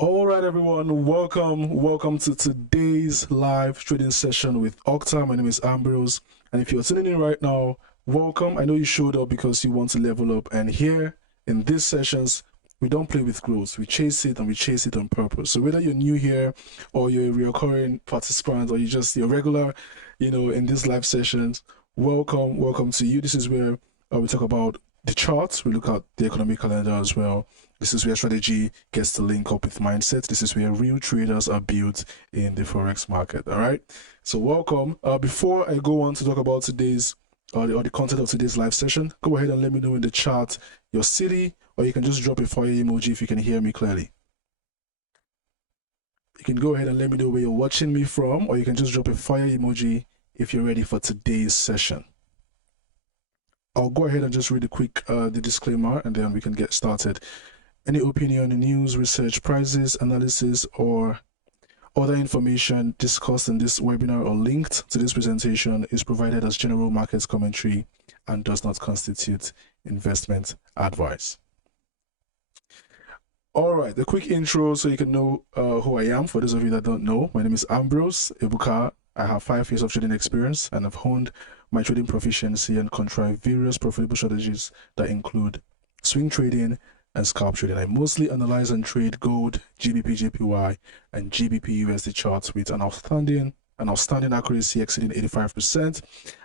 All right, everyone, welcome to today's live trading session with Octa. My name is Ambrose, and if you're tuning in right now, welcome. I know you showed up because you want to level up, and here in these sessions, we don't play with growth. We chase it, and we chase it on purpose. So whether you're new here or you're a recurring participant or you're regular, in these live sessions, welcome to you. This is where we talk about the charts. We look at the economic calendar as well. This is where strategy gets to link up with mindset. This is where real traders are built in the Forex market. All right. So welcome. Before I go on to talk about today's or the content of today's live session, go ahead and let me know in the chat your city, or you can just drop a fire emoji if you can hear me clearly. You can go ahead and let me know where you're watching me from, or you can just drop a fire emoji if you're ready for today's session. I'll go ahead and just read a quick the disclaimer, and then we can get started. Any opinion, news, research, prices, analysis, or other information discussed in this webinar or linked to this presentation is provided as general markets commentary and does not constitute investment advice. All right, the quick intro so you can know who I am. For those of you that don't know, my name is Ambrose Ebuka. I have 5 years of trading experience and have honed my trading proficiency and contrived various profitable strategies that include swing trading and scalp trading. I mostly analyze and trade gold, GBP JPY, and GBP USD charts with an outstanding accuracy exceeding 85%,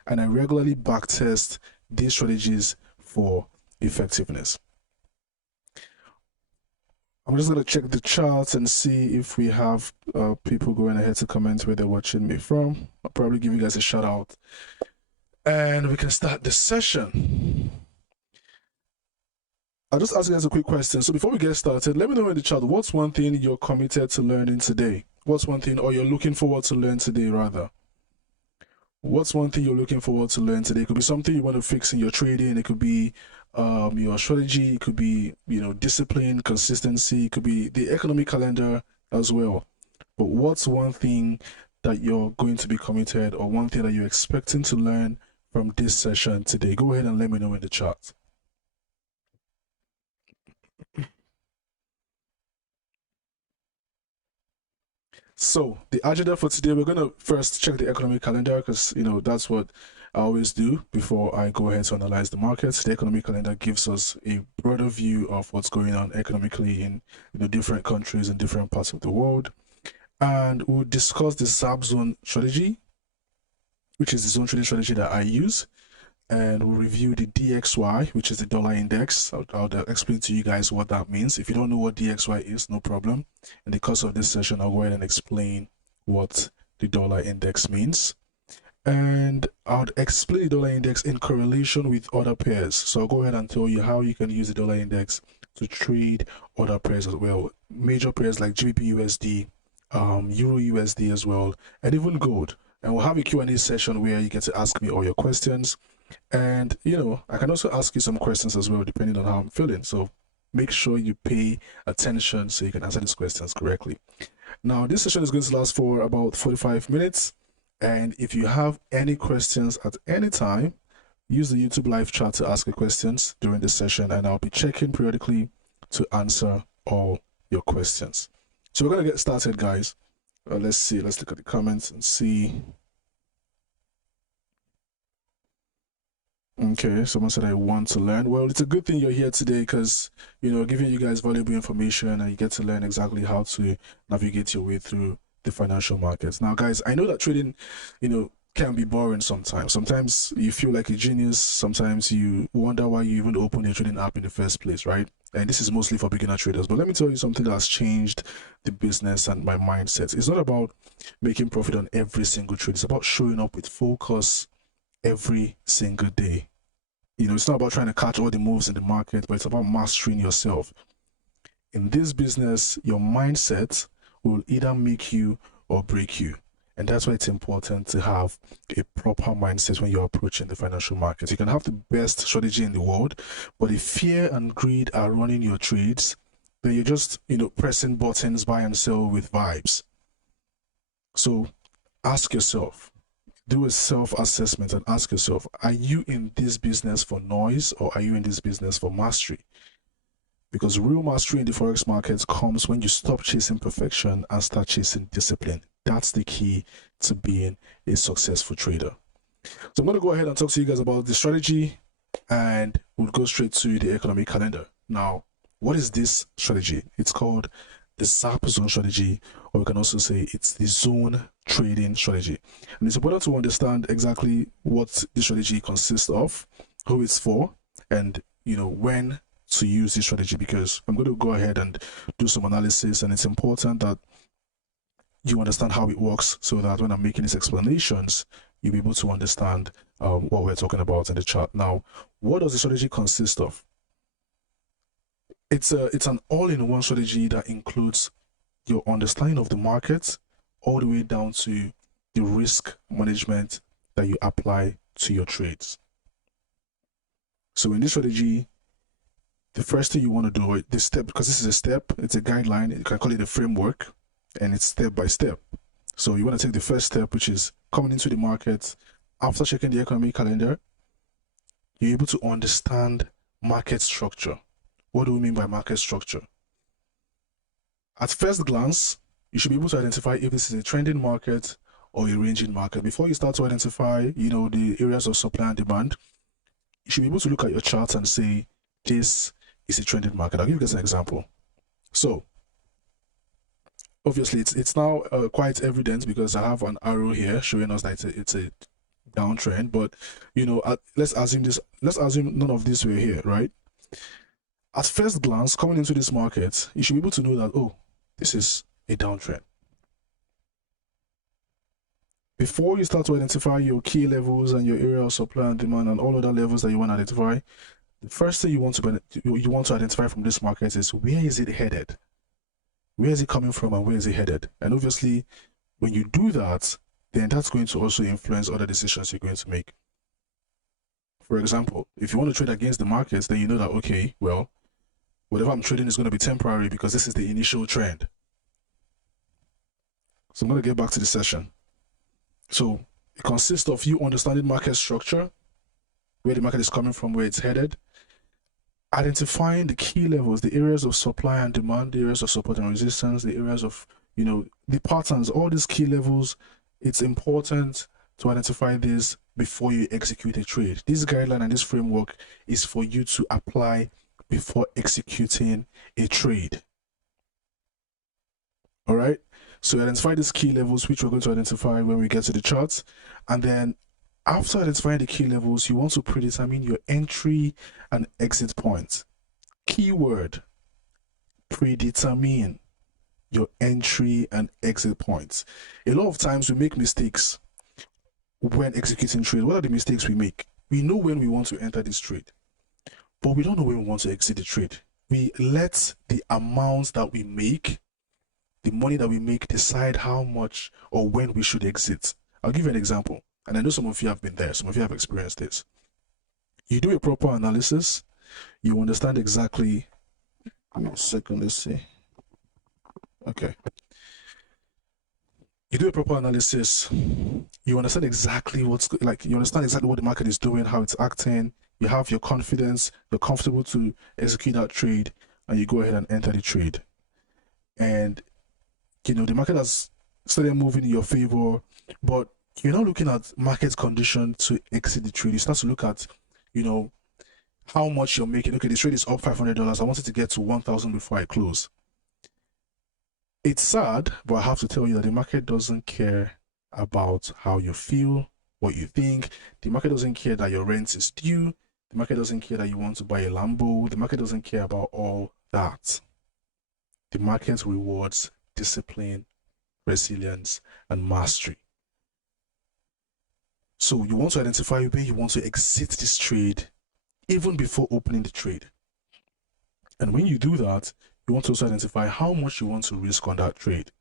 and I regularly backtest these strategies for effectiveness. I'm just going to check the charts and see if we have people going ahead to comment where they're watching me from. I'll probably give you guys a shout out, and we can start the session. I'll just ask you guys a quick question. So before we get started, let me know in the chat, what's one thing you're committed to learning today? What's one thing, or you're looking forward to learn today, rather? What's one thing you're looking forward to learn today? It could be something you want to fix in your trading. It could be your strategy. It could be, discipline, consistency. It could be the economic calendar as well. But what's one thing that you're going to be committed, or one thing that you're expecting to learn from this session today? Go ahead and let me know in the chat. So the agenda for today, we're going to first check the economic calendar because, that's what I always do before I go ahead to analyze the markets. The economic calendar gives us a broader view of what's going on economically in different countries and different parts of the world. And we'll discuss the SAP zone strategy, which is the zone trading strategy that I use. And we'll review the DXY, which is the dollar index. I'll explain to you guys what that means. If you don't know what DXY is, no problem. In the course of this session, I'll go ahead and explain what the dollar index means. And I'll explain the dollar index in correlation with other pairs. So I'll go ahead and tell you how you can use the dollar index to trade other pairs as well. Major pairs like GBP USD, Euro USD as well, and even gold. And we'll have a Q&A session where you get to ask me all your questions. And, I can also ask you some questions as well, depending on how I'm feeling. So make sure you pay attention so you can answer these questions correctly. Now, this session is going to last for about 45 minutes. And if you have any questions at any time, use the YouTube live chat to ask your questions during this session, and I'll be checking periodically to answer all your questions. So we're going to get started, guys. Let's see. Let's look at the comments and see. Okay, someone said I want to learn. Well, it's a good thing you're here today because, giving you guys valuable information, and you get to learn exactly how to navigate your way through the financial markets. Now, guys, I know that trading, can be boring sometimes. Sometimes you feel like a genius. Sometimes you wonder why you even opened a trading app in the first place, right? And this is mostly for beginner traders. But let me tell you something that has changed the business and my mindset. It's not about making profit on every single trade. It's about showing up with focus every single day. It's not about trying to catch all the moves in the market, but it's about mastering yourself. In this business, your mindset will either make you or break you. And that's why it's important to have a proper mindset when you're approaching the financial markets. You can have the best strategy in the world, but if fear and greed are running your trades, then you're just, pressing buttons, buy and sell with vibes. So ask yourself, do a self-assessment and ask yourself, are you in this business for noise, or are you in this business for mastery? Because real mastery in the Forex markets comes when you stop chasing perfection and start chasing discipline. That's the key to being a successful trader. So I'm going to go ahead and talk to you guys about the strategy, and we'll go straight to the economic calendar. Now, what is this strategy? It's called the SAP zone strategy, or we can also say it's the zone trading strategy. And it's important to understand exactly what the strategy consists of, who it's for, and when to use this strategy, because I'm going to go ahead and do some analysis, and it's important that you understand how it works so that when I'm making these explanations, you'll be able to understand what we're talking about in the chart. Now, what does the strategy consist of? It's an all-in-one strategy that includes your understanding of the market all the way down to the risk management that you apply to your trades. So in this strategy, the first thing you want to do, this step, because this is a step, it's a guideline, you can call it a framework, and it's step by step. So you want to take the first step, which is coming into the market. After checking the economic calendar, you're able to understand market structure. What do we mean by market structure? At first glance, you should be able to identify if this is a trending market or a ranging market. Before you start to identify, the areas of supply and demand, you should be able to look at your charts and say, this is a trending market. I'll give you guys an example. So, obviously, it's now quite evident because I have an arrow here showing us that it's a downtrend. But let's assume none of this were here, right? At first glance, coming into this market, you should be able to know that, oh, this is a downtrend. Before you start to identify your key levels and your area of supply and demand and all other levels that you want to identify, the first thing you want to identify from this market is, where is it headed? Where is it coming from and where is it headed? And obviously, when you do that, then that's going to also influence other decisions you're going to make. For example, if you want to trade against the markets, then you know that, okay, well, whatever I'm trading is going to be temporary because this is the initial trend. So I'm going to get back to the session. So it consists of you understanding market structure, where the market is coming from, where it's headed, identifying the key levels, the areas of supply and demand, the areas of support and resistance, the areas of, the patterns, all these key levels. It's important to identify this before you execute a trade. This guideline and this framework is for you to apply before executing a trade. All right. So identify these key levels, which we're going to identify when we get to the charts. And then after identifying the key levels, you want to predetermine your entry and exit points. Keyword, predetermine your entry and exit points. A lot of times we make mistakes when executing trade. What are the mistakes we make? We know when we want to enter this trade, but we don't know when we want to exit the trade. We let the amounts that we make, the money that we make, decide how much or when we should exit. I'll give you an example, and I know some of you have been there, some of you have experienced this. You do a proper analysis, you understand exactly, give me a second, let's see. Okay. You do a proper analysis, you understand exactly you understand exactly what the market is doing, how it's acting, you have your confidence, you're comfortable to execute that trade, and you go ahead and enter the trade. And the market has started moving in your favor, but you're not looking at market condition to exit the trade. You start to look at, how much you're making. Okay, the trade is up $500. I wanted to get to 1,000 before I close. It's sad, but I have to tell you that the market doesn't care about how you feel, what you think. The market doesn't care that your rent is due. The market doesn't care that you want to buy a Lambo. The market doesn't care about all that. The market rewards discipline, resilience, and mastery. So you want to identify where you want to exit this trade even before opening the trade. And when you do that, you want to also identify how much you want to risk on that trade.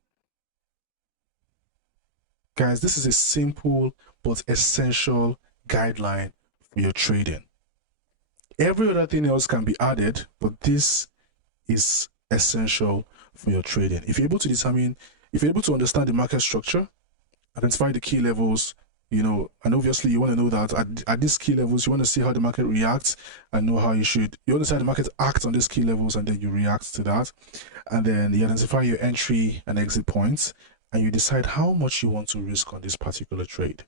Guys, this is a simple but essential guideline for your trading. Every other thing else can be added, but this is essential for your trading. If you're able to understand the market structure, identify the key levels, you know, and obviously you want to know that at these key levels, you want to see how the market reacts and know how you want to see how the market acts on these key levels, and then you react to that. And then you identify your entry and exit points, and you decide how much you want to risk on this particular trade.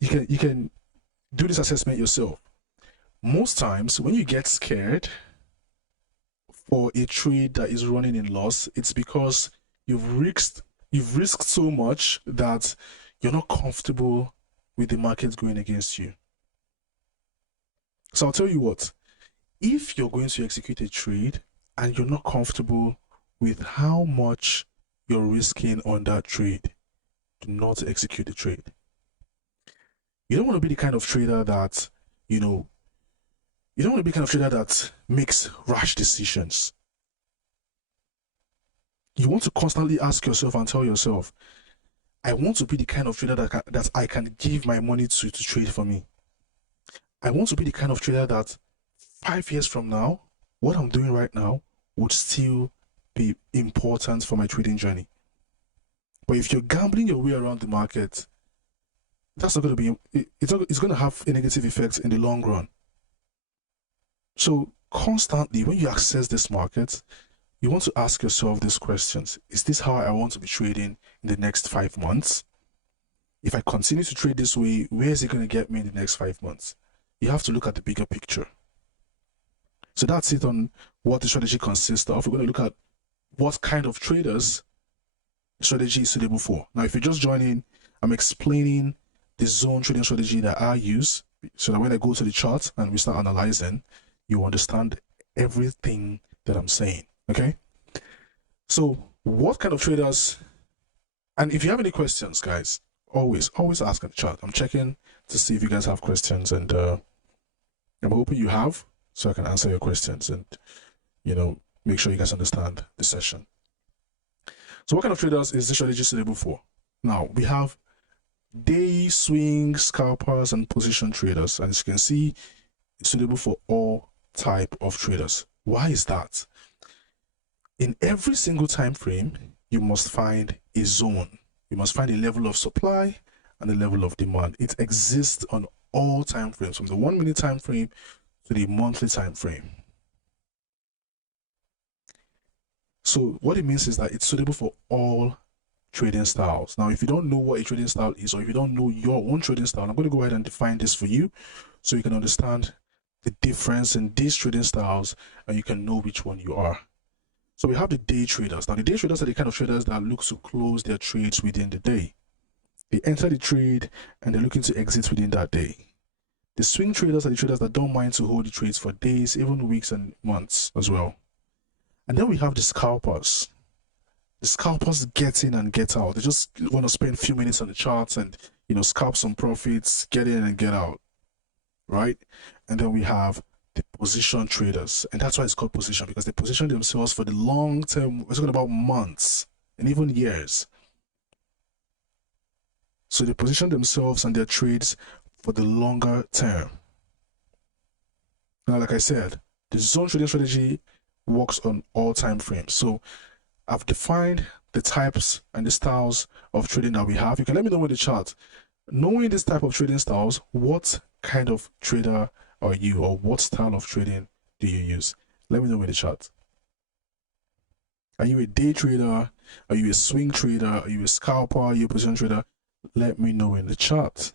You can do this assessment yourself. Most times when you get scared for a trade that is running in loss, it's because you've risked so much that you're not comfortable with the market going against you. So I'll tell you what, if you're going to execute a trade and you're not comfortable with how much you're risking on that trade, do not execute the trade. You don't want to be the kind of trader that, you don't want to be the kind of trader that makes rash decisions. You want to constantly ask yourself and tell yourself, I want to be the kind of trader that I can give my money to trade for me. I want to be the kind of trader that 5 years from now, what I'm doing right now would still be important for my trading journey. But if you're gambling your way around the market, that's not going to be, it's going to have a negative effect in the long run. So constantly, when you access this market, you want to ask yourself these questions. Is this how I want to be trading in the next 5 months? If I continue to trade this way, where is it going to get me in the next 5 months? You have to look at the bigger picture. So that's it on what the strategy consists of. We're going to look at what kind of traders strategy is suitable for. Now, if you're just joining, I'm explaining the zone trading strategy that I use, so that when I go to the chart and we start analyzing, you understand everything that I'm saying. Okay, so what kind of traders, and if you have any questions, guys, always ask in the chat. I'm checking to see if you guys have questions, and I'm hoping you have, so I can answer your questions and, make sure you guys understand the session. So what kind of traders is this strategy suitable for? Now, we have day swing scalpers and position traders, and as you can see, it's suitable for all type of traders. Why is that? In every single time frame, you must find a zone. You must find a level of supply and a level of demand. It exists on all time frames, from the 1 minute time frame to the monthly time frame. So what it means is that it's suitable for all trading styles. Now, if you don't know what a trading style is, or if you don't know your own trading style, I'm going to go ahead and define this for you so you can understand the difference in these trading styles and you can know which one you are. So we have the day traders. Now, the day traders are the kind of traders that look to close their trades within the day. They enter the trade and they're looking to exit within that day. The swing traders are the traders that don't mind to hold the trades for days, even weeks and months as well. And then we have the scalpers. The scalpers get in and get out. They just want to spend a few minutes on the charts and, scalp some profits, get in and get out, right? And then we have the position traders, and that's why it's called position, because they position themselves for the long term. We're talking about months and even years. So they position themselves and their trades for the longer term. Now, like I said, the zone trading strategy works on all time frames. So I've defined the types and the styles of trading that we have. You can let me know in the chat, knowing this type of trading styles, what kind of trader are you, or what style of trading do you use? Let me know in the chat. Are you a day trader? Are you a swing trader? Are you a scalper? Are you a position trader? Let me know in the chat.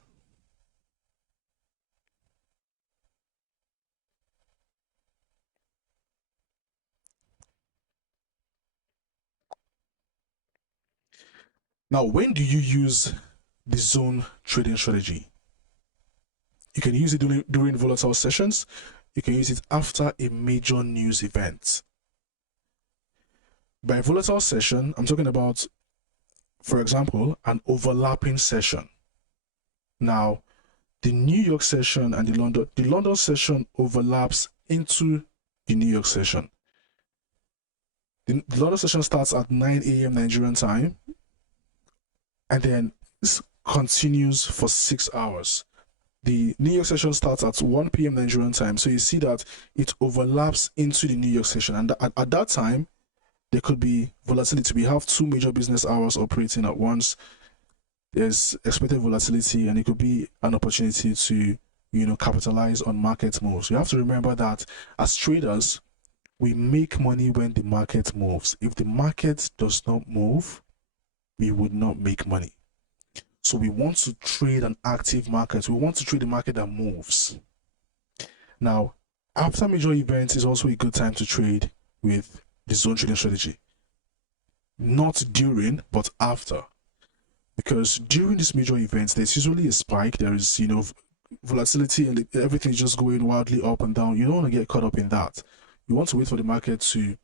Now, when do you use the zone trading strategy? You can use it during volatile sessions. You can use it after a major news event. By volatile session, I'm talking about, for example, an overlapping session. Now, the New York session and the London session overlaps into the New York session. The London session starts at 9 a.m. Nigerian time, and then continues for 6 hours. The New York session starts at 1 p.m. Nigerian time, so you see that it overlaps into the New York session, and at that time, there could be volatility. We have 2 major business hours operating at once, there's expected volatility, and it could be an opportunity to, you know, capitalize on market moves. You have to remember that as traders, we make money when the market moves. If the market does not move, we would not make money. So we want to trade an active market. We want to trade a market that moves. Now, after major events is also a good time to trade with the zone trading strategy. Not during, but after. Because during these major events, there's usually a spike. There is, you know, volatility, and everything's just going wildly up and down. You don't want to get caught up in that. You want to wait for the market to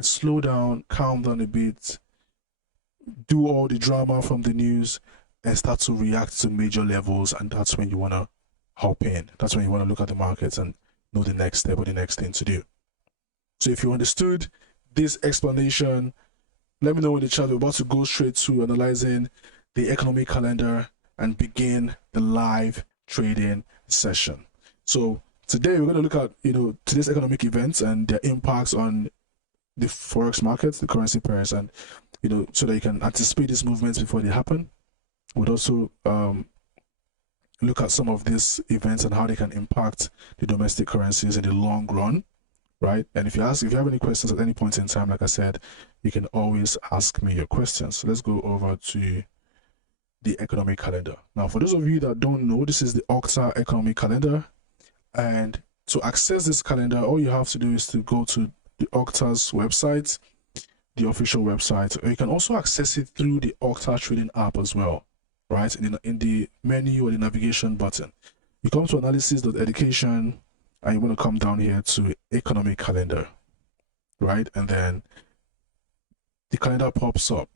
slow down, calm down a bit, do all the drama from the news, and start to react to major levels. And that's when you want to hop in. That's when you want to look at the markets and know the next step or the next thing to do. So if you understood this explanation, let me know in the chat. We're about to go straight to analyzing the economic calendar and begin the live trading session. So today we're going to look at, you know, today's economic events and their impacts on the Forex markets, the currency pairs, and, you know, so that you can anticipate these movements before they happen. We'll also look at some of these events and how they can impact the domestic currencies in the long run, right? And if you have any questions at any point in time, like I said, you can always ask me your questions. So let's go over to the economic calendar. Now, for those of you that don't know, this is the Octa economic calendar. And to access this calendar, all you have to do is to go to the Octa's website, the official website, or you can also access it through the Octa trading app as well, right? In the menu or the navigation button, you come to analysis.education, and you want to come down here to economic calendar, right? And then the calendar pops up.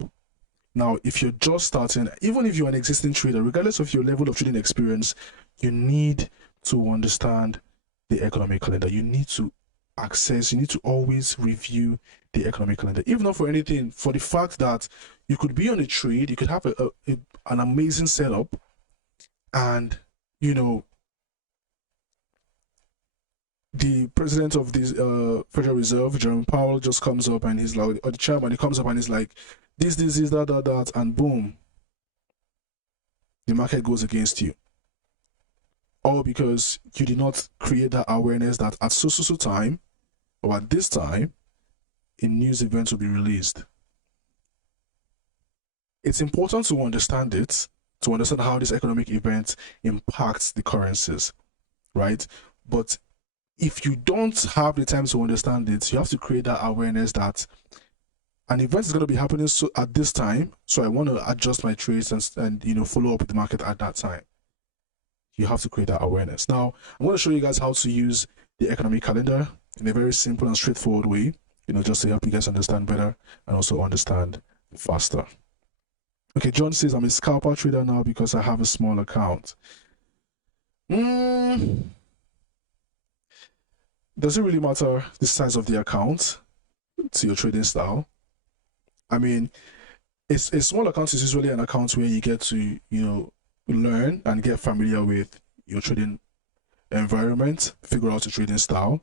Now, if you're just starting, even if you're an existing trader, regardless of your level of trading experience, you need to understand the economic calendar. You need to always review the economic calendar, if not for anything, for the fact that you could be on a trade, you could have an amazing setup, and, you know, the president of the Federal Reserve, Jerome Powell, just comes up and he's like, or the chairman, he comes up and he's like, this, that, and boom, the market goes against you. All because you did not create that awareness that at so time, or at this time, a news event will be released. It's important to understand it, to understand how this economic event impacts the currencies, right? But if you don't have the time to understand it, you have to create that awareness that an event is going to be happening at this time, so I want to adjust my trades and you know, follow up with the market at that time. You have to create that awareness. Now, I'm going to show you guys how to use the economic calendar in a very simple and straightforward way, you know, just to help you guys understand better and also understand faster. Okay, John says, I'm a scalper trader now because I have a small account. Does it really matter the size of the account to your trading style? I mean, a small account is usually an account where you get to, you know, learn and get familiar with your trading environment, figure out your trading style.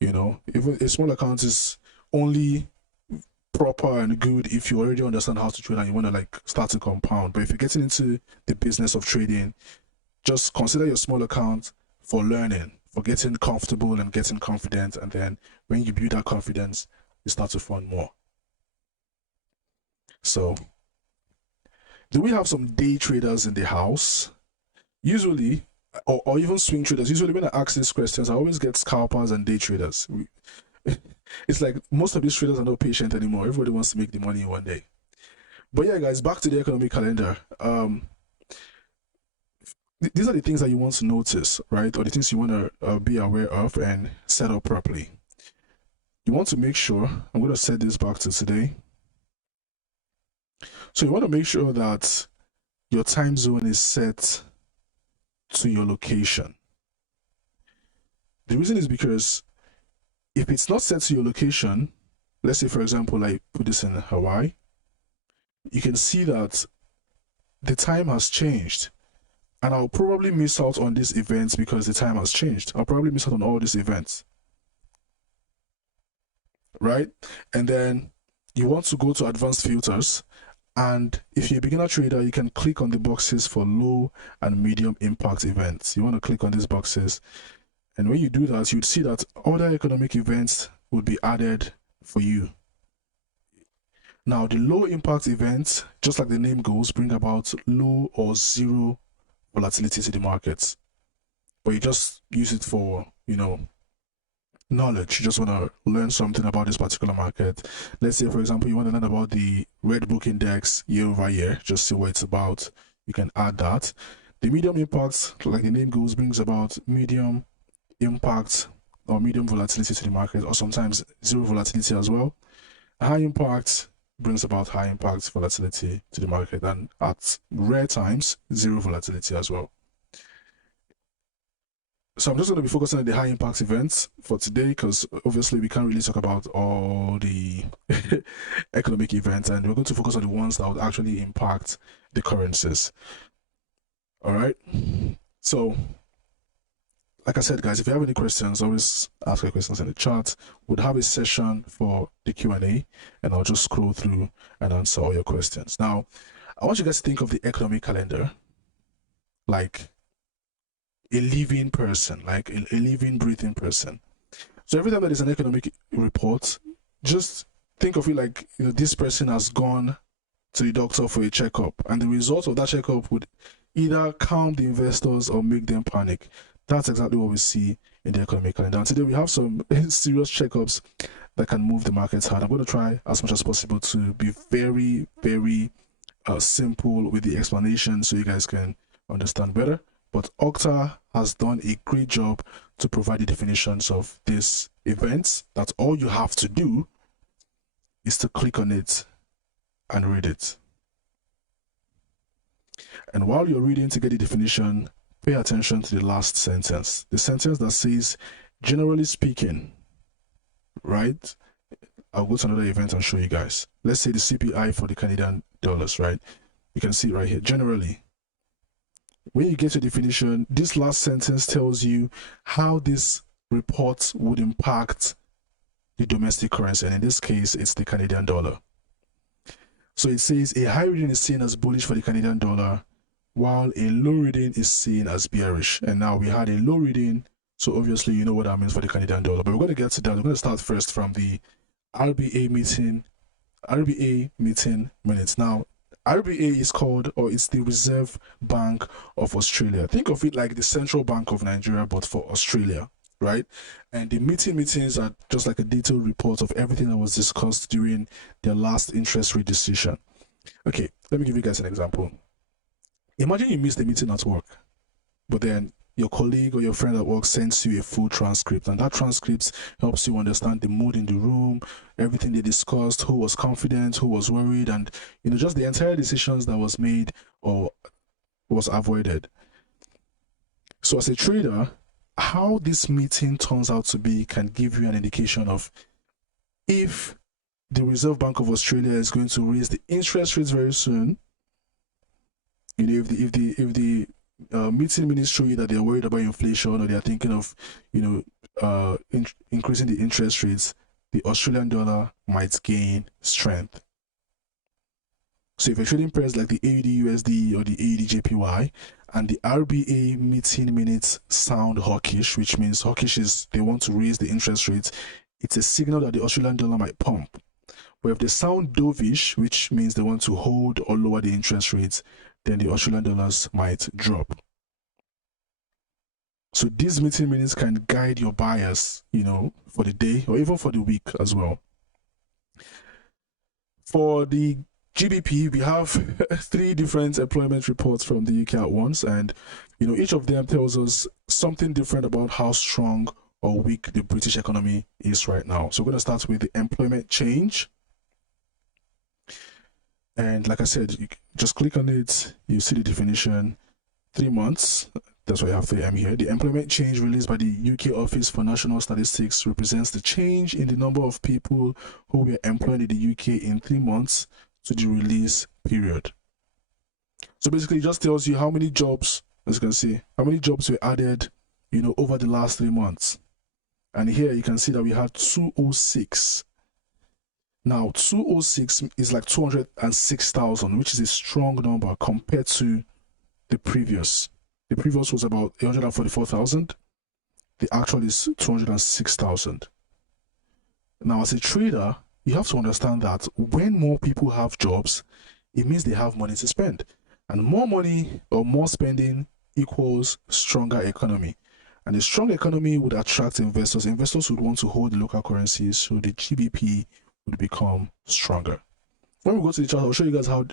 You know, even a small account is only proper and good if you already understand how to trade and you want to like start to compound. But if you're getting into the business of trading, just consider your small account for learning, for getting comfortable and getting confident, and then when you build that confidence, you start to fund more. So, do we have some day traders in the house? Usually, or even swing traders. Usually when I ask these questions, I always get scalpers and day traders. It's like most of these traders are not patient anymore. Everybody wants to make the money in one day. But yeah, guys, back to the economic calendar. These are the things that you want to notice, right? Or the things you want to be aware of and set up properly. You want to make sure, I'm going to set this back to today. So you want to make sure that your time zone is set to your location. The reason is because if it's not set to your location, let's say for example, I put this in Hawaii, you can see that the time has changed, and I'll probably miss out on these events because the time has changed. I'll probably miss out on all these events, right? And then you want to go to advanced filters And if you're a beginner trader, you can click on the boxes for low and medium impact events. You want to click on these boxes. And when you do that, you'd see that other economic events would be added for you. Now, the low impact events, just like the name goes, bring about low or zero volatility to the markets. But you just use it for, knowledge. You just want to learn something about this particular market. Let's say, for example, you want to learn about the Red Book Index year over year, just see what it's about. You can add that. The medium impact, like the name goes, brings about medium impact or medium volatility to the market, or sometimes zero volatility as well. High impact brings about high impact volatility to the market, and at rare times, zero volatility as well. So I'm just going to be focusing on the high impact events for today, because obviously we can't really talk about all the economic events, and we're going to focus on the ones that would actually impact the currencies. All right. So, like I said, guys, if you have any questions, always ask your questions in the chat. We'll have a session for the Q&A, and I'll just scroll through and answer all your questions. Now, I want you guys to think of the economic calendar like a living person, like a living, breathing person. So every time that there's an economic report, just think of it like, this person has gone to the doctor for a checkup, and the result of that checkup would either calm the investors or make them panic. That's exactly what we see in the economic calendar. And today we have some serious checkups that can move the markets hard. I'm going to try as much as possible to be very, very simple with the explanation so you guys can understand better. But Octa has done a great job to provide the definitions of these events. That's all you have to do is to click on it and read it. And while you're reading to get the definition, pay attention to the last sentence. The sentence that says, generally speaking, right? I'll go to another event and show you guys. Let's say the CPI for the Canadian dollars, right? You can see it right here, generally. When you get to definition, this last sentence tells you how this report would impact the domestic currency, and in this case, it's the Canadian dollar. So it says a high reading is seen as bullish for the Canadian dollar, while a low reading is seen as bearish. And now we had a low reading, so obviously you know what that means for the Canadian dollar. But we're going to get to that. We're going to start first from the RBA meeting minutes. Now, RBA is called, or it's the Reserve Bank of Australia. Think of it like the Central Bank of Nigeria, but for Australia, right? And the meetings are just like a detailed report of everything that was discussed during their last interest rate decision. Okay, let me give you guys an example. Imagine you missed the meeting at work, but then your colleague or your friend at work sends you a full transcript, and that transcript helps you understand the mood in the room, everything they discussed, who was confident, who was worried, and just the entire decisions that was made or was avoided. So as a trader, how this meeting turns out to be can give you an indication of if the Reserve Bank of Australia is going to raise the interest rates very soon. If the meeting minutes show you that they're worried about inflation, or they're thinking of increasing the interest rates, the Australian dollar might gain strength. So if you're trading pairs like the AUD USD or the AUD JPY, and the RBA meeting minutes sound hawkish, which means hawkish is they want to raise the interest rates, it's a signal that the Australian dollar might pump. But if they sound dovish, which means they want to hold or lower the interest rates, then the Australian dollars might drop. So these meeting minutes can guide your buyers, for the day or even for the week as well. For the GBP, we have 3 different employment reports from the UK at once, and each of them tells us something different about how strong or weak the British economy is right now. So we're going to start with the employment change. And like I said, you just click on it, you see the definition, 3 months. That's why I have 3M here. The employment change released by the UK Office for National Statistics represents the change in the number of people who were employed in the UK in 3 months to the release period. So basically, it just tells you how many jobs, as you can see, how many jobs were added, over the last 3 months. And here you can see that we had 206. Now 206 is like 206,000, which is a strong number compared to the previous. The previous was about 144,000. The actual is 206,000. Now, as a trader, you have to understand that when more people have jobs, it means they have money to spend. And more money or more spending equals stronger economy. And a strong economy would attract investors. Investors would want to hold the local currencies, so the GBP would become stronger. When we go to the chart, I'll show you guys how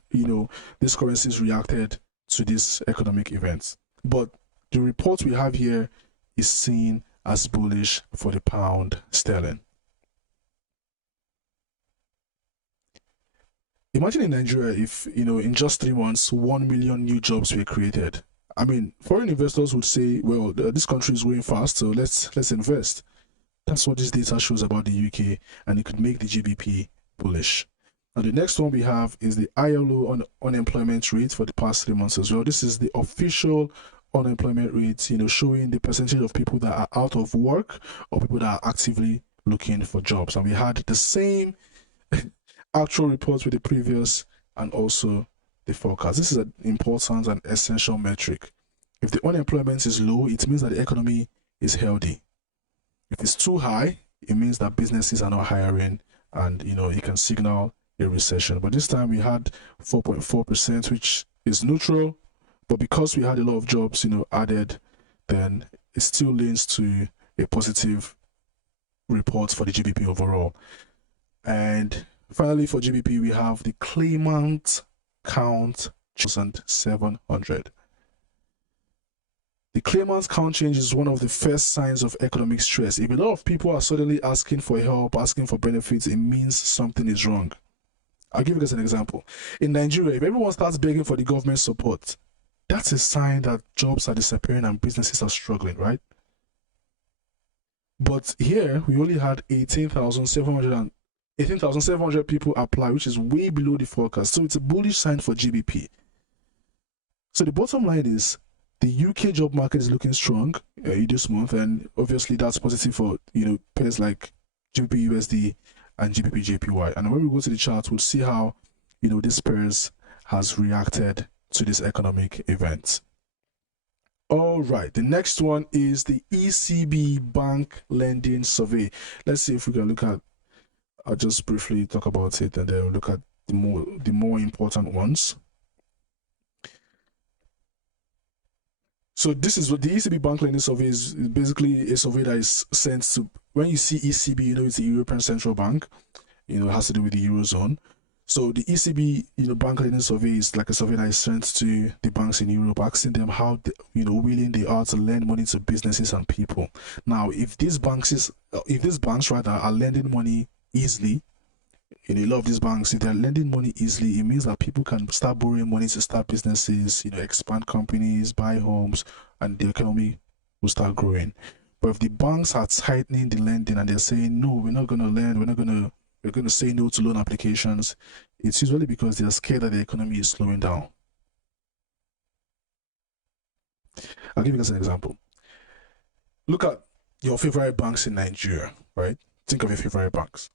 these currencies reacted to these economic events. But the report we have here is seen as bullish for the pound sterling. Imagine in Nigeria if, in just 3 months, 1 million new jobs were created. I mean, foreign investors would say, well, this country is growing fast, so let's invest. That's what this data shows about the UK, and it could make the GBP bullish. Now, the next one we have is the ILO unemployment rate for the past 3 months as well. This is the official unemployment rate, showing the percentage of people that are out of work or people that are actively looking for jobs. And we had the same actual reports with the previous and also the forecast. This is an important and essential metric. If the unemployment is low, it means that the economy is healthy. If it's too high, it means that businesses are not hiring, and it can signal a recession. But this time we had 4.4%, which is neutral, but because we had a lot of jobs added, then it still leans to a positive report for the GBP overall. And finally, for GBP, we have the claimant count 2,700. The claimant count change is one of the first signs of economic stress. If a lot of people are suddenly asking for help, asking for benefits, it means something is wrong. I'll give you guys an example. In Nigeria, if everyone starts begging for the government support, that's a sign that jobs are disappearing and businesses are struggling, right? But here, we only had 18,700 people apply, which is way below the forecast. So it's a bullish sign for GBP. So the bottom line is the UK job market is looking strong this month, and obviously that's positive for pairs like GBP USD and GBP JPY. And when we go to the chart, we'll see how this pairs has reacted to this economic event. All right, the next one is the ECB bank lending survey. Let's see if we can look at. I'll just briefly talk about it, and then we'll look at the more important ones. So this is what the ECB bank lending survey is basically a survey that is sent to, when you see ECB, it's the European Central Bank, it has to do with the Eurozone. So the ECB, bank lending survey is like a survey that is sent to the banks in Europe, asking them how, willing they are to lend money to businesses and people. Now, if these banks rather are lending money easily, a lot of these banks, if they're lending money easily, it means that people can start borrowing money to start businesses, expand companies, buy homes, and the economy will start growing. But if the banks are tightening the lending and they're saying, no, we're not going to lend, we're going to say no to loan applications, it's usually because they're scared that the economy is slowing down. I'll give you guys an example. Look at your favorite banks in Nigeria, right? Think of your favorite banks.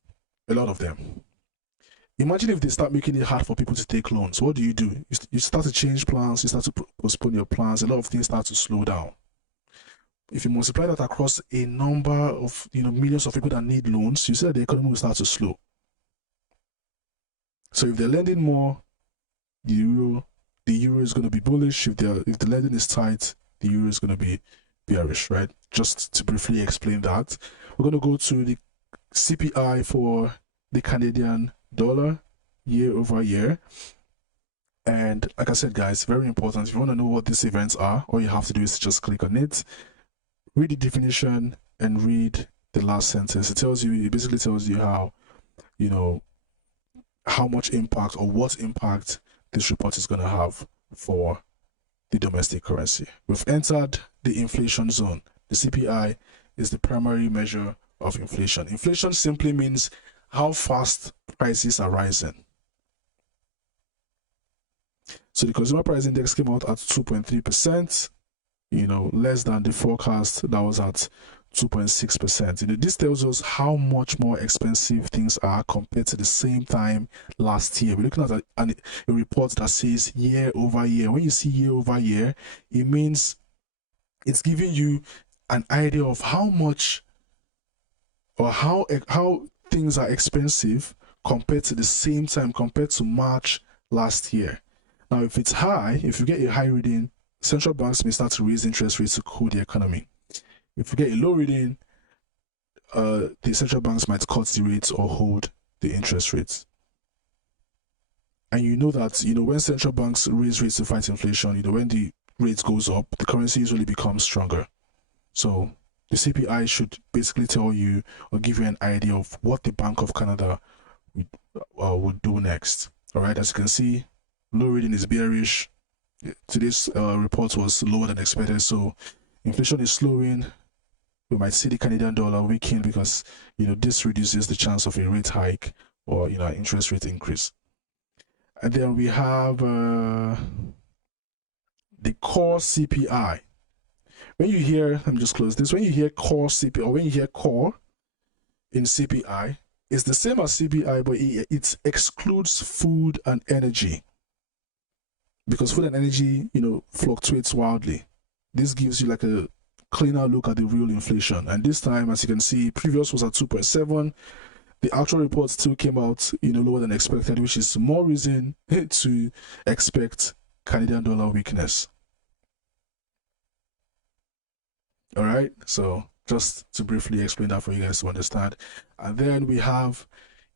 A lot of them. Imagine if they start making it hard for people to take loans. What do? You start to change plans, you start to postpone your plans, a lot of things start to slow down. If you multiply that across a number of millions of people that need loans, you see that the economy will start to slow. So if they're lending more, the euro is going to be bullish. If the lending is tight, the euro is going to be bearish, right? Just to briefly explain that, we're going to go to the CPI for the Canadian dollar year over year. And like I said, guys, very important. If you want to know what these events are, all you have to do is just click on it, read the definition, and read the last sentence. It basically tells you how, how much impact or what impact this report is going to have for the domestic currency. We've entered the inflation zone. The CPI is the primary measure of inflation. Inflation simply means how fast prices are rising. So the consumer price index came out at 2.3%, less than the forecast that was at 2.6%. This tells us how much more expensive things are compared to the same time last year. We're looking at a report that says year over year. When you see year over year, it means it's giving you an idea of how much or how things are expensive compared to the same time, compared to March last year. Now, if it's high, if you get a high reading, central banks may start to raise interest rates to cool the economy. If you get a low reading, the central banks might cut the rates or hold the interest rates. And you know that, when central banks raise rates to fight inflation, when the rate goes up, the currency usually becomes stronger. So the CPI should basically tell you or give you an idea of what the Bank of Canada would do next. All right, as you can see, low reading is bearish. Today's report was lower than expected, so inflation is slowing. We might see the Canadian dollar weaken because this reduces the chance of a rate hike or an interest rate increase. And then we have the core CPI. When you hear, let me just close this. When you hear core CPI, or when you hear core in CPI, it's the same as CPI, but it excludes food and energy, because food and energy, fluctuates wildly. This gives you like a cleaner look at the real inflation. And this time, as you can see, previous was at 2.7. The actual report still came out, lower than expected, which is more reason to expect Canadian dollar weakness. All right, so just to briefly explain that for you guys to understand. And then we have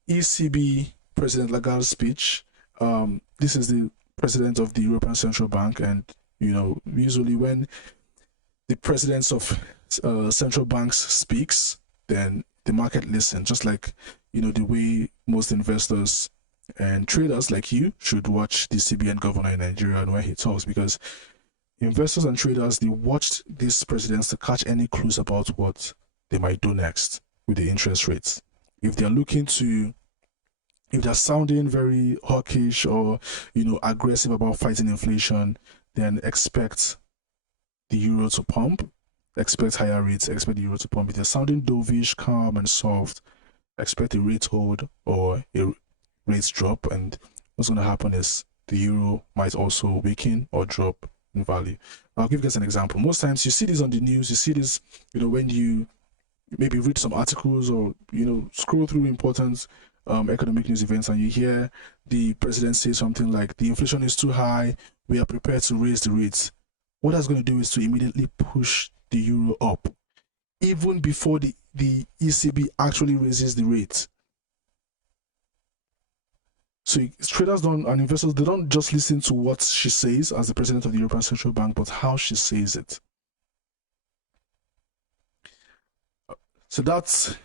ECB President Lagarde's speech. This is the president of the European Central Bank, and usually when the presidents of central banks speaks, then the market listens, just like the way most investors and traders like you should watch the CBN governor in Nigeria and when he talks, because investors and traders, they watched these presidents to catch any clues about what they might do next with the interest rates. If they're looking to, if they're sounding very hawkish or aggressive about fighting inflation, then expect the euro to pump, expect higher rates, expect the euro to pump. If they're sounding dovish, calm and soft, expect a rate hold or a rates drop. And what's going to happen is the euro might also weaken or drop in value. I'll give you guys an example. Most times you see this on the news, you see this, when you maybe read some articles or, scroll through important economic news events, and you hear the president say something like, the inflation is too high, we are prepared to raise the rates. What that's going to do is to immediately push the euro up, even before the ECB actually raises the rate. So traders and investors, they don't just listen to what she says as the president of the European Central Bank, but how she says it. So that's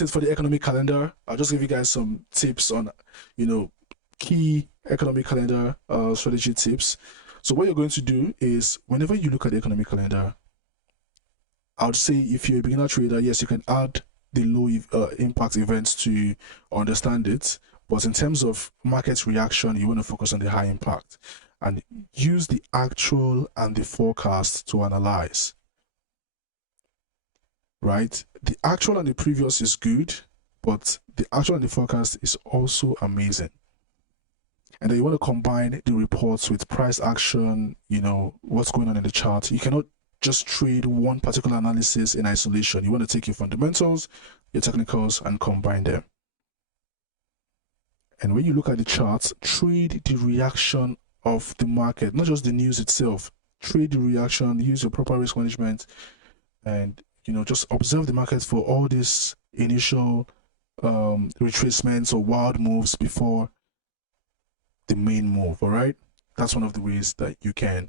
it for the economic calendar. I'll just give you guys some tips on, key economic calendar strategy tips. So what you're going to do is, whenever you look at the economic calendar, I would say if you're a beginner trader, yes, you can add the low impact events to understand it. But in terms of market reaction, you want to focus on the high impact and use the actual and the forecast to analyze. Right? The actual and the previous is good, but the actual and the forecast is also amazing. And then you want to combine the reports with price action, what's going on in the chart. You cannot just trade one particular analysis in isolation. You want to take your fundamentals, your technicals, and combine them. And when you look at the charts, trade the reaction of the market, not just the news itself. Trade the reaction, use your proper risk management, and just observe the market for all these initial retracements or wild moves before the main move. All right, that's one of the ways that you can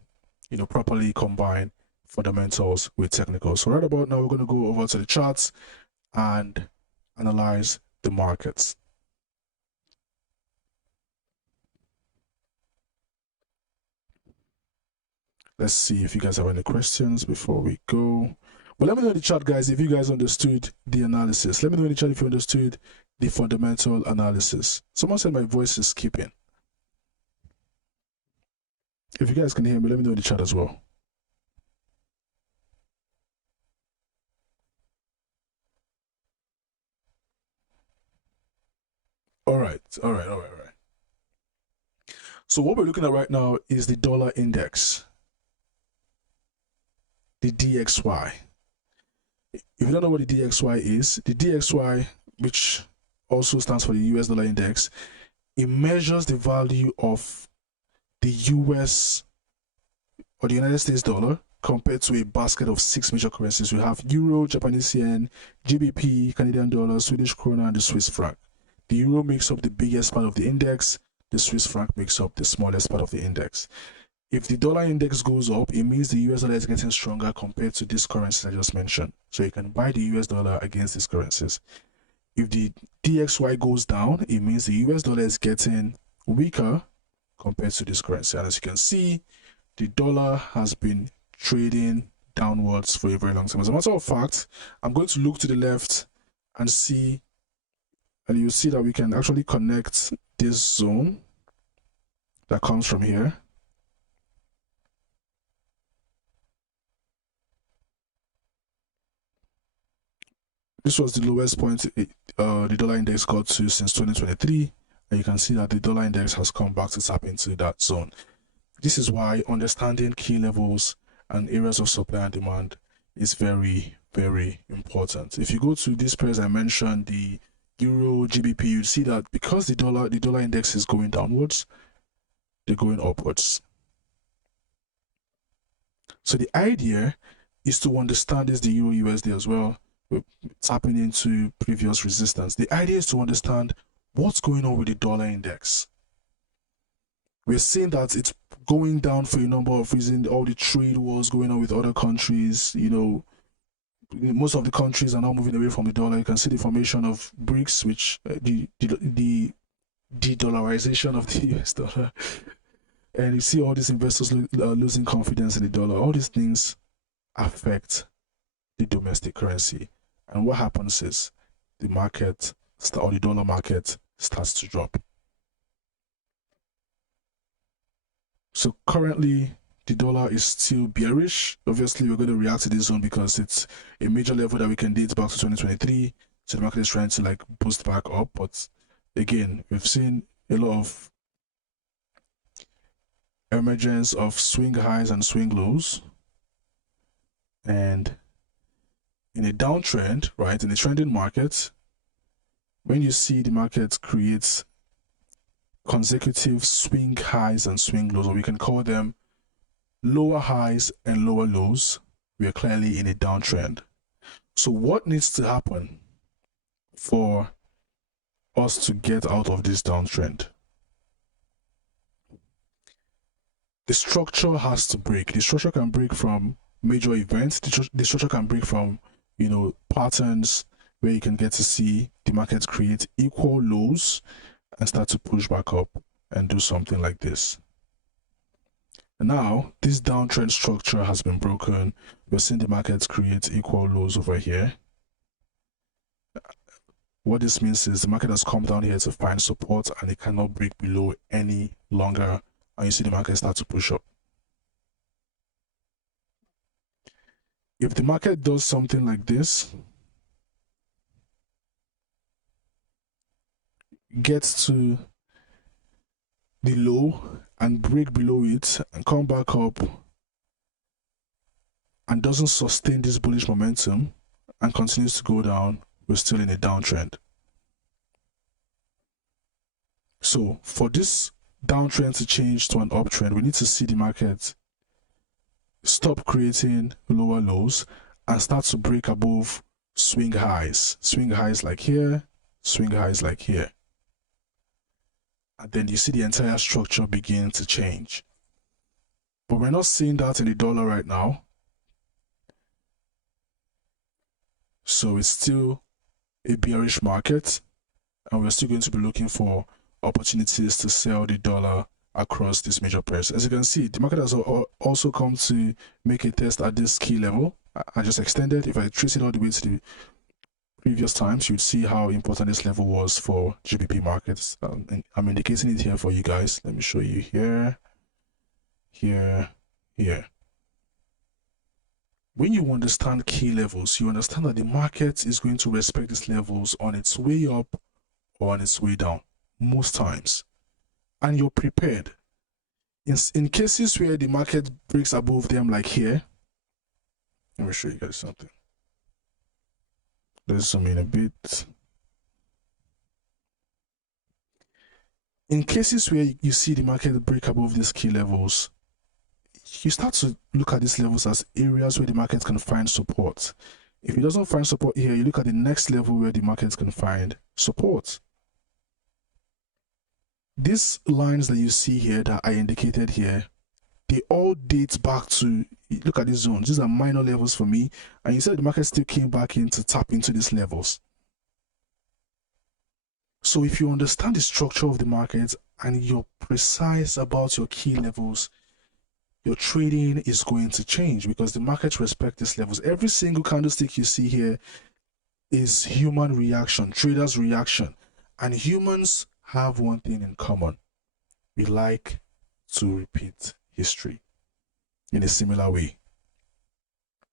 properly combine fundamentals with technicals. So right about now, we're going to go over to the charts and analyze the markets. Let's see if you guys have any questions before we go. But let me know in the chat, guys, if you guys understood the analysis. Let me know in the chat if you understood the fundamental analysis. Someone said my voice is skipping. If you guys can hear me, let me know in the chat as well. All right. So what we're looking at right now is the dollar index, the DXY. If you don't know what the DXY is, the DXY, which also stands for the US dollar index, it measures the value of the US or the United States dollar compared to a basket of 6 major currencies. We have Euro, Japanese yen, GBP, Canadian dollar, Swedish krona, and the Swiss franc. The Euro makes up the biggest part of the index. The Swiss franc makes up the smallest part of the index. If the dollar index goes up, it means the US dollar is getting stronger compared to these currencies I just mentioned. So you can buy the US dollar against these currencies. If the DXY goes down, it means the US dollar is getting weaker compared to this currency. And as you can see, the dollar has been trading downwards for a very long time. As a matter of fact, I'm going to look to the left and see, and you'll see that we can actually connect this zone that comes from here. This was the lowest point the dollar index got to since 2023, and you can see that the dollar index has come back to tap into that zone. This is why understanding key levels and areas of supply and demand is very, very important. If you go to this pairs I mentioned, the Euro, GBP, you see that because the dollar index is going downwards, they're going upwards. So the idea is to understand this, the Euro USD as well. We're tapping into previous resistance. The idea is to understand what's going on with the dollar index. We're seeing that it's going down for a number of reasons. All the trade wars going on with other countries, you know, most of the countries are now moving away from the dollar. You can see the formation of BRICS, which the de-dollarization of the US dollar. And you see all these investors losing confidence in the dollar. All these things affect the domestic currency. And what happens is the market, or the dollar market, starts to drop. So currently, the dollar is still bearish. Obviously, we're going to react to this zone because it's a major level that we can date back to 2023. So the market is trying to like boost back up. But again, we've seen a lot of emergence of swing highs and swing lows. And in a downtrend, right, in a trending market, when you see the market creates consecutive swing highs and swing lows, or we can call them lower highs and lower lows, we are clearly in a downtrend. So what needs to happen for us to get out of this downtrend? The structure has to break. The structure can break from major events. The structure can break from, you know, patterns where you can get to see the market create equal lows and start to push back up and do something like this. Now, this downtrend structure has been broken. We're seeing the market create equal lows over here. What this means is the market has come down here to find support and it cannot break below any longer. And you see the market start to push up. If the market does something like this, gets to the low and break below it and come back up and doesn't sustain this bullish momentum and continues to go down, we're still in a downtrend. So for this downtrend to change to an uptrend, we need to see the market stop creating lower lows and start to break above swing highs like here, swing highs like here. And then you see the entire structure begin to change. But we're not seeing that in the dollar right now. So it's still a bearish market, and we're still going to be looking for opportunities to sell the dollar across these major pairs. As you can see, the market has also come to make a test at this key level. I just extended. If I trace it all the way to the previous times, you'd see how important this level was for GBP markets. And I'm indicating it here for you guys. Let me show you here, here. When you understand key levels, you understand that the market is going to respect these levels on its way up or on its way down. most times, and you're prepared. In cases where the market breaks above them, like here, let me show you guys something. Let's zoom in a bit. In cases where you see the market break above these key levels, you start to look at these levels as areas where the market can find support. If it doesn't find support here, you look at the next level where the market can find support. These lines that you see here that I indicated here, they all date back to, look at these zones. These are minor levels for me. And you said the market still came back in to tap into these levels. So if you understand the structure of the market and you're precise about your key levels, your trading is going to change because the market respects these levels. Every single candlestick you see here is human reaction, traders' reaction. And humans have one thing in common. We like to repeat history in a similar way.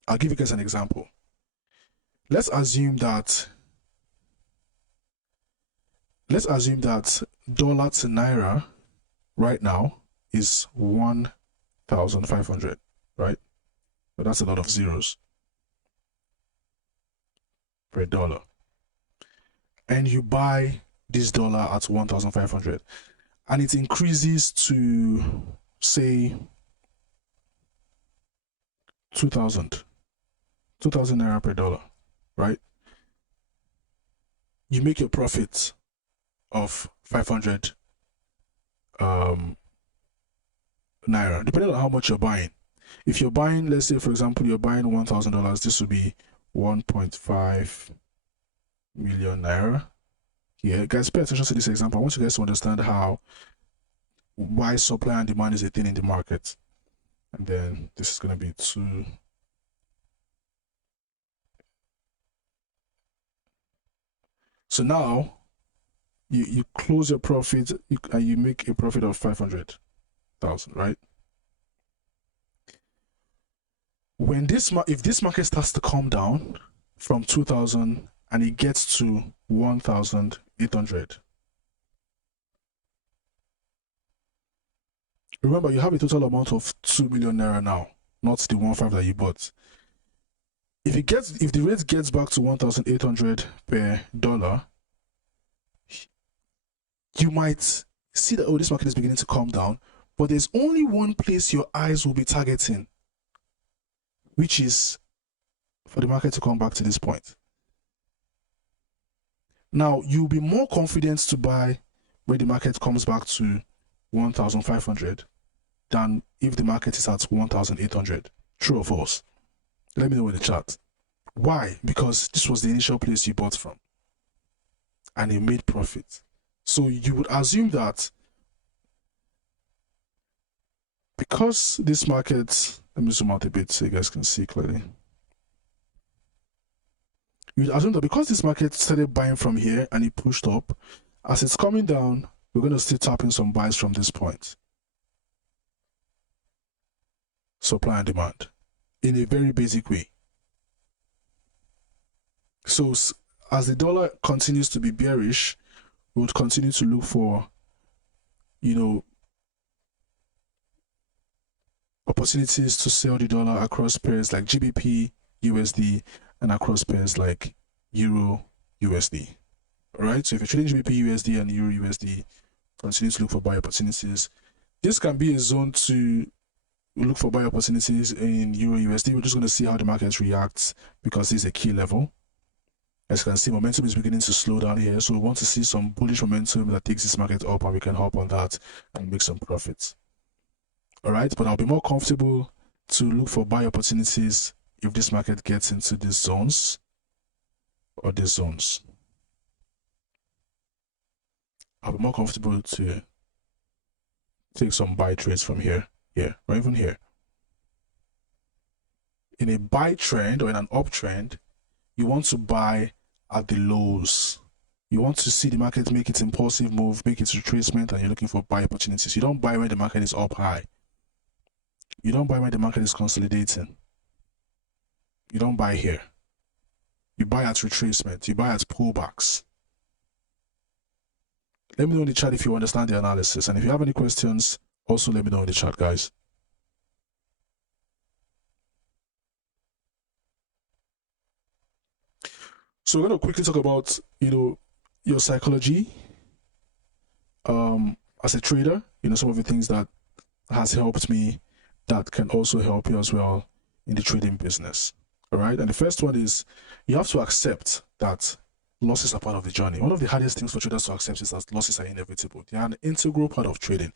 I'll give you guys an example. Let's assume that dollar to naira right now is 1,500, right? But that's a lot of zeros per dollar. And you buy this dollar at 1,500 and it increases to, say, 2,000 naira per dollar, right? You make your profit of 500 naira, depending on how much you're buying. If you're buying, let's say for example you're buying $1,000, this would be 1.5 million naira. Here, guys, pay attention to this example. I want you guys to understand why supply and demand is a thing in the market. And then this is going to be 2. So now you close your profit and you make a profit of 500,000, right? When if this market starts to come down from 2,000 and it gets to 1,800, remember you have a total amount of 2 million naira now, not the 1.5 that you bought. If the rate gets back to 1,800 per dollar, you might see that, oh, this market is beginning to come down, but there's only one place your eyes will be targeting, which is for the market to come back to this point. Now, you'll be more confident to buy when the market comes back to 1,500 than if the market is at 1,800. True or false? Let me know in the chat. Why? Because this was the initial place you bought from and you made profit. So you would assume that because this market, let me zoom out a bit so you guys can see clearly. You would assume that because this market started buying from here and it pushed up, as it's coming down, we're going to still tap in some buys from this point. Supply and demand in a very basic way. So as the dollar continues to be bearish, we would continue to look for, opportunities to sell the dollar across pairs like GBP, USD, and across pairs like Euro, USD. All right. So if you're trading GBP, USD, and Euro, USD, continue to look for buy opportunities. This can be a zone to look for buy opportunities in Euro, USD. We're just going to see how the market reacts because this is a key level. As you can see, momentum is beginning to slow down here. So we want to see some bullish momentum that takes this market up, and we can hop on that and make some profits. All right, but I'll be more comfortable to look for buy opportunities if this market gets into these zones or these zones. I'll be more comfortable to take some buy trades from here, or even here. In a buy trend or in an uptrend, you want to buy at the lows. You want to see the market make its impulsive move, make its retracement, and you're looking for buy opportunities. You don't buy when the market is up high. You don't buy when the market is consolidating. You don't buy here. You buy at retracement. You buy at pullbacks. Let me know in the chat if you understand the analysis. And if you have any questions, also let me know in the chat, guys. So we're going to quickly talk about, your psychology as a trader, some of the things that has helped me that can also help you as well in the trading business. All right. And the first one is you have to accept that losses are part of the journey. One of the hardest things for traders to accept is that losses are inevitable. They are an integral part of trading.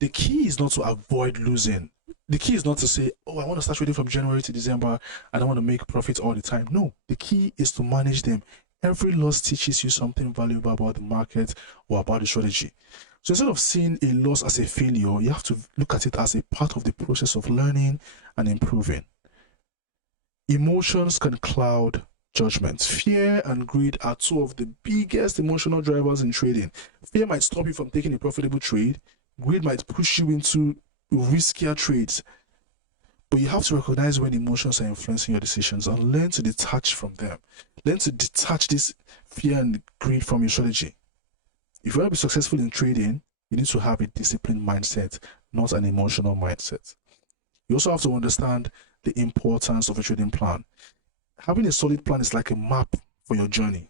The key is not to avoid losing. The key is not to say, oh, I want to start trading from January to December and I want to make profits all the time. No, the key is to manage them. Every loss teaches you something valuable about the market or about the strategy. So instead of seeing a loss as a failure, you have to look at it as a part of the process of learning and improving. Emotions can cloud judgment. Fear and greed are two of the biggest emotional drivers in trading. Fear might stop you from taking a profitable trade. Greed might push you into riskier trades. But you have to recognize when emotions are influencing your decisions and learn to detach from them. Learn to detach this fear and greed from your strategy. If you want to be successful in trading, you need to have a disciplined mindset, not an emotional mindset. You also have to understand the importance of a trading plan. Having a solid plan is like a map for your journey.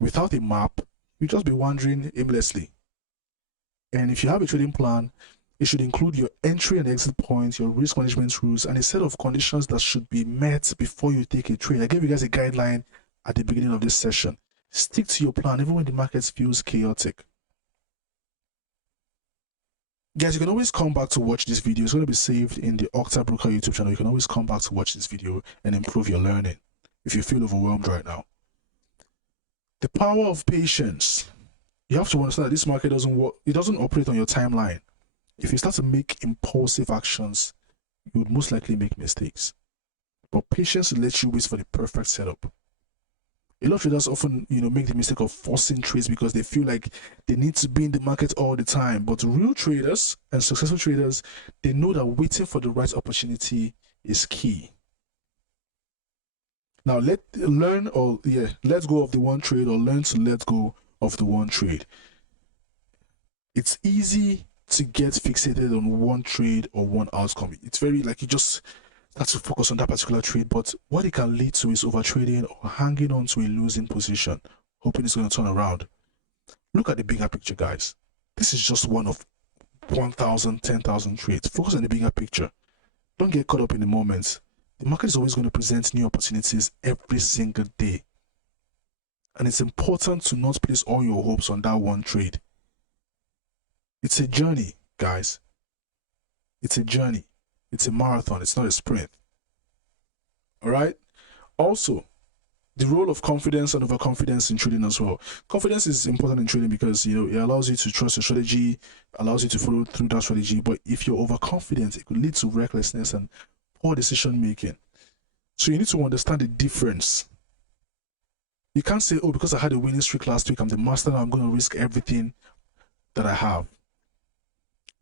Without a map, you'll just be wandering aimlessly. And if you have a trading plan, it should include your entry and exit points, your risk management rules, and a set of conditions that should be met before you take a trade. I gave you guys a guideline at the beginning of this session. Stick to your plan even when the market feels chaotic. Guys, you can always come back to watch this video. It's going to be saved in the Octa Broker YouTube channel. You can always come back to watch this video and improve your learning if you feel overwhelmed right now. The power of patience. You have to understand that this market doesn't work. It doesn't operate on your timeline. If you start to make impulsive actions, you would most likely make mistakes. But patience will let you wait for the perfect setup. A lot of traders often, make the mistake of forcing trades because they feel like they need to be in the market all the time. But real traders and successful traders, they know that waiting for the right opportunity is key. Now, let go of the one trade or learn to let go of the one trade. It's easy to get fixated on one trade or one outcome. It's very like you just have to focus on that particular trade, but what it can lead to is over trading or hanging on to a losing position, hoping it's going to turn around. Look at the bigger picture, guys. This is just one of 1,000, 10,000 trades. Focus on the bigger picture. Don't get caught up in the moments. The market is always going to present new opportunities every single day. And it's important to not place all your hopes on that one trade. It's a journey, guys. It's a journey. It's a marathon. It's not a sprint. All right? Also, the role of confidence and overconfidence in trading as well. Confidence is important in trading because, it allows you to trust your strategy, allows you to follow through that strategy. But if you're overconfident, it could lead to recklessness and poor decision making. So you need to understand the difference. You can't say, oh, because I had a winning streak last week, I'm the master now, I'm going to risk everything that I have.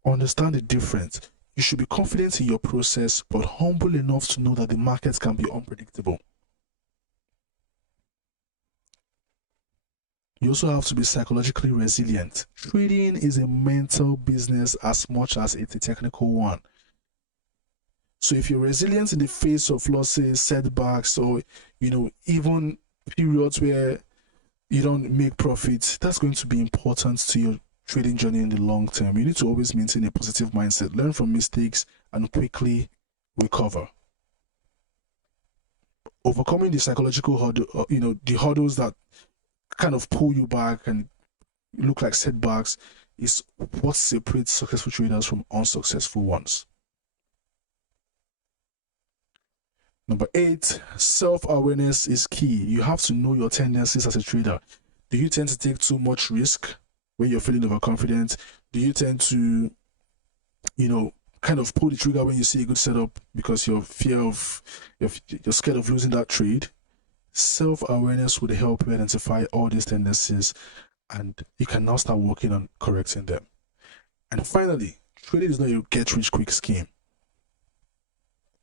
Understand the difference. You should be confident in your process, but humble enough to know that the markets can be unpredictable. You also have to be psychologically resilient. Trading is a mental business as much as it's a technical one. So if you're resilient in the face of losses, setbacks, or, even periods where you don't make profits, that's going to be important to your trading journey in the long term. You need to always maintain a positive mindset, learn from mistakes, and quickly recover. Overcoming the psychological hurdle, the hurdles that kind of pull you back and look like setbacks is what separates successful traders from unsuccessful ones. Number 8, self-awareness is key. You have to know your tendencies as a trader. Do you tend to take too much risk when you're feeling overconfident? Do you tend to, kind of pull the trigger when you see a good setup because you're scared of losing that trade? Self-awareness would help you identify all these tendencies, and you can now start working on correcting them. And finally, trading is not a get-rich-quick scheme.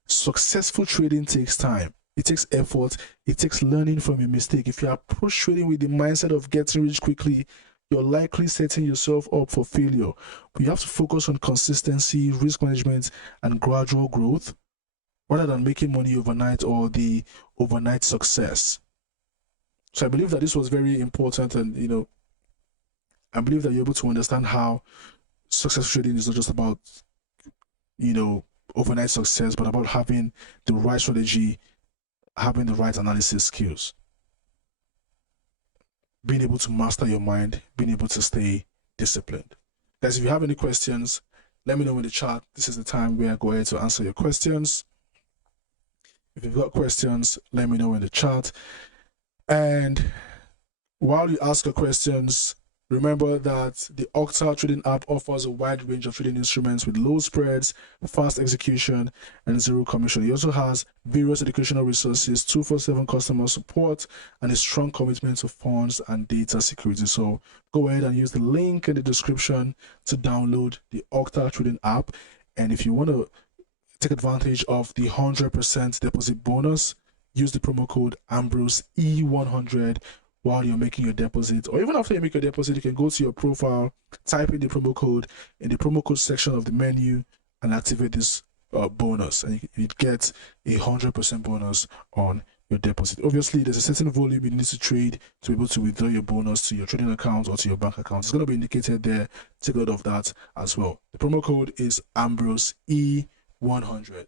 Successful trading takes time. It takes effort. It takes learning from your mistake. If you approach trading with the mindset of getting rich quickly, you're likely setting yourself up for failure. But you have to focus on consistency, risk management, and gradual growth rather than making money overnight or the overnight success. So I believe that this was very important, and I believe that you're able to understand how successful trading is not just about overnight success, but about having the right strategy, having the right analysis skills, being able to master your mind, being able to stay disciplined. Guys, if you have any questions, let me know in the chat. This is the time where I go ahead to answer your questions. If you've got questions, let me know in the chat. And while you ask your questions, remember that the Octa trading app offers a wide range of trading instruments with low spreads, fast execution, and zero commission. It also has various educational resources, 24/7 customer support, and a strong commitment to funds and data security. So go ahead and use the link in the description to download the Octa trading app. And if you want to take advantage of the 100% deposit bonus, use the promo code Ambrose E100 while you're making your deposit, or even after you make your deposit. You can go to your profile, type in the promo code in the promo code section of the menu, and activate this bonus, and you get a 100% bonus on your deposit. Obviously, there's a certain volume you need to trade to be able to withdraw your bonus to your trading account or to your bank account. It's going to be indicated there. Take note of that as well. The promo code is Ambrose E100.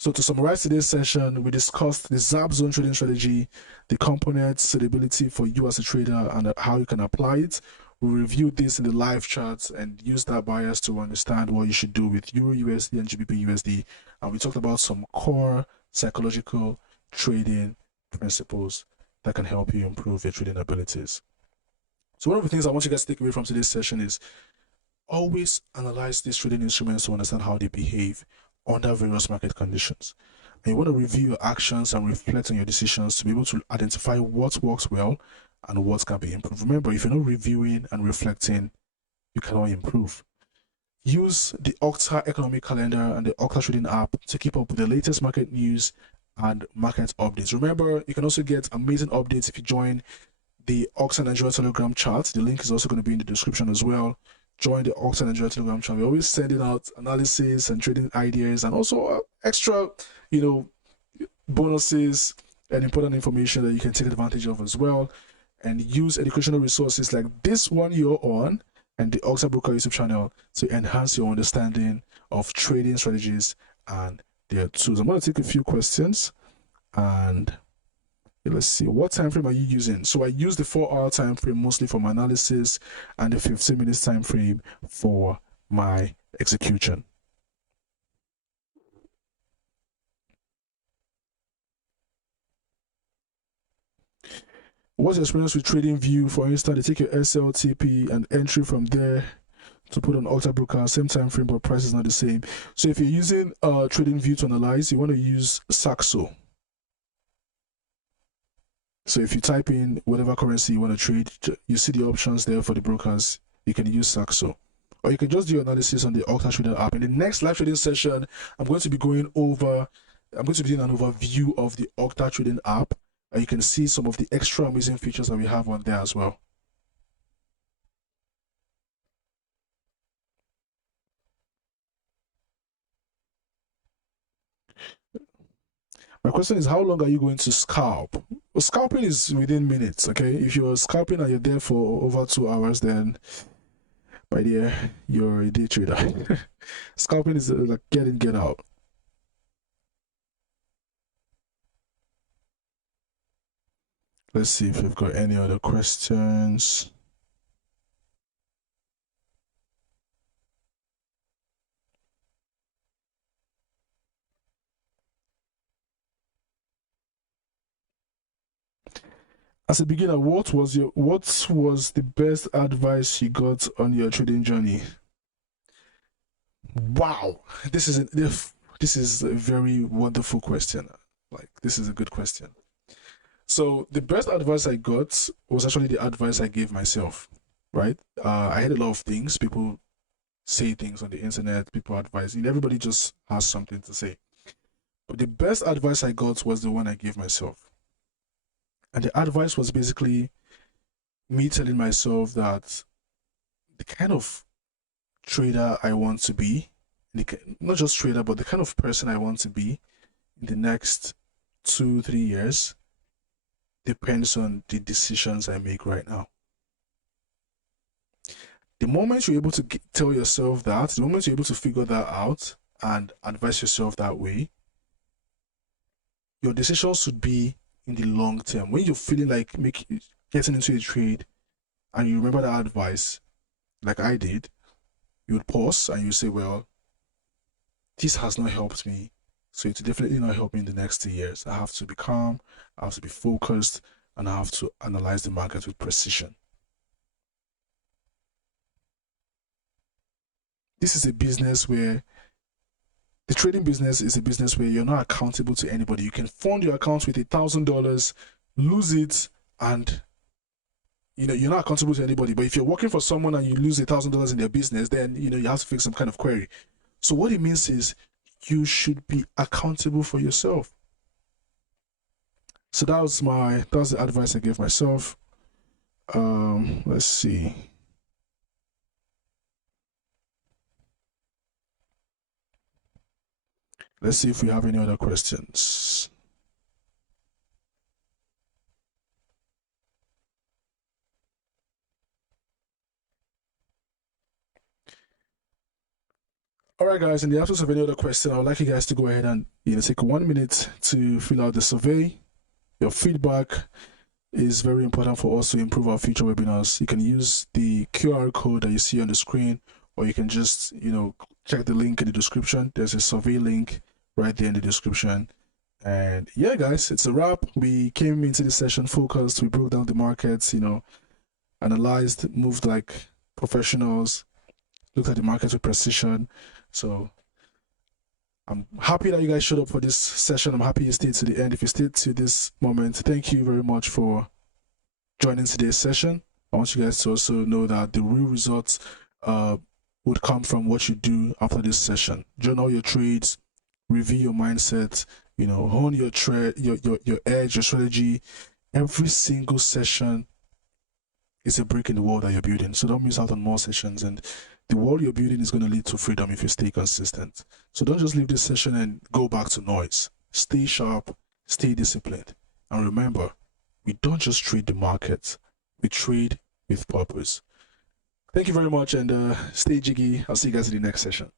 So to summarize today's session, we discussed the ZAP zone trading strategy, the components, suitability for you as a trader, and how you can apply it. We reviewed this in the live chat and used that bias to understand what you should do with Euro USD and GBP USD. And we talked about some core psychological trading principles that can help you improve your trading abilities. So one of the things I want you guys to take away from today's session is always analyze these trading instruments to understand how they behave under various market conditions. And you want to review your actions and reflect on your decisions to be able to identify what works well and what can be improved. Remember, if you're not reviewing and reflecting, you cannot improve. Use the Octa economic calendar and the Octa trading app to keep up with the latest market news and market updates. Remember, you can also get amazing updates if you join the Octa Nigeria Telegram chat. The link is also going to be in the description as well. Join the Octa Nigeria Telegram channel. We're always sending out analysis and trading ideas, and also extra, bonuses and important information that you can take advantage of as well. And use educational resources like this one you're on and the Octa Broker YouTube channel to enhance your understanding of trading strategies and their tools. I'm going to take a few questions, and let's see, what time frame are you using? So I use the 4-hour time frame mostly for my analysis and the 15 minutes time frame for my execution. What's your experience with TradingView? For instance, they take your SLTP and entry from there to put on Octa Broker, same time frame, but price is not the same. So if you're using TradingView to analyze, you want to use Saxo. So if you type in whatever currency you want to trade, you see the options there for the brokers. You can use Saxo, or you can just do analysis on the Octa Trader app. In the next live trading session, I'm going to be doing an overview of the Octa Trading app, and you can see some of the extra amazing features that we have on there as well. My question is, how long are you going to scalp? Well, scalping is within minutes, okay? If you're scalping and you're there for over 2 hours, then my dear, you're a day trader. Scalping is like get in, get out. Let's see if we've got any other questions. As a beginner, what was the best advice you got on your trading journey? Wow, this is a very wonderful question. Like, this is a good question. So the best advice I got was actually the advice I gave myself, right? I heard a lot of things. People say things on the internet, people advise, and everybody just has something to say. But the best advice I got was the one I gave myself. And the advice was basically, me telling myself that the kind of trader I want to be, not just trader, but the kind of person I want to be in the next 2-3 years depends on the decisions I make right now. The moment you're able to tell yourself that, the moment you're able to figure that out and advise yourself that way, your decisions should be in the long term. When you're feeling like getting into a trade and you remember that advice, like I did, you would pause and you say, well, this has not helped me, so it's definitely not help me in the next 2 years. I have to be calm, I have to be focused, and I have to analyze the market with precision. This is a business where the trading business is a business where you're not accountable to anybody. You can fund your account with $1,000, lose it, and you're not accountable to anybody. But if you're working for someone and you lose $1,000 in their business, then you have to fix some kind of query. So what it means is you should be accountable for yourself. So that was the advice I gave myself. Let's see. Let's see if we have any other questions. All right, guys, in the absence of any other question, I would like you guys to go ahead and take 1 minute to fill out the survey. Your feedback is very important for us to improve our future webinars. You can use the QR code that you see on the screen, or you can just check the link in the description. There's a survey link right there in the description. And yeah, guys, it's a wrap. We came into this session focused. We broke down the markets, analyzed, moved like professionals, looked at the market with precision. So I'm happy that you guys showed up for this session. I'm happy you stayed to the end. If you stayed to this moment, thank you very much for joining today's session. I want you guys to also know that the real results would come from what you do after this session. Journal your trades, review your mindset, hone your trade, your edge, your strategy. Every single session is a brick in the wall that you're building. So don't miss out on more sessions. And the wall you're building is going to lead to freedom if you stay consistent. So don't just leave this session and go back to noise. Stay sharp, stay disciplined. And remember, we don't just trade the market, we trade with purpose. Thank you very much, and stay jiggy. I'll see you guys in the next session.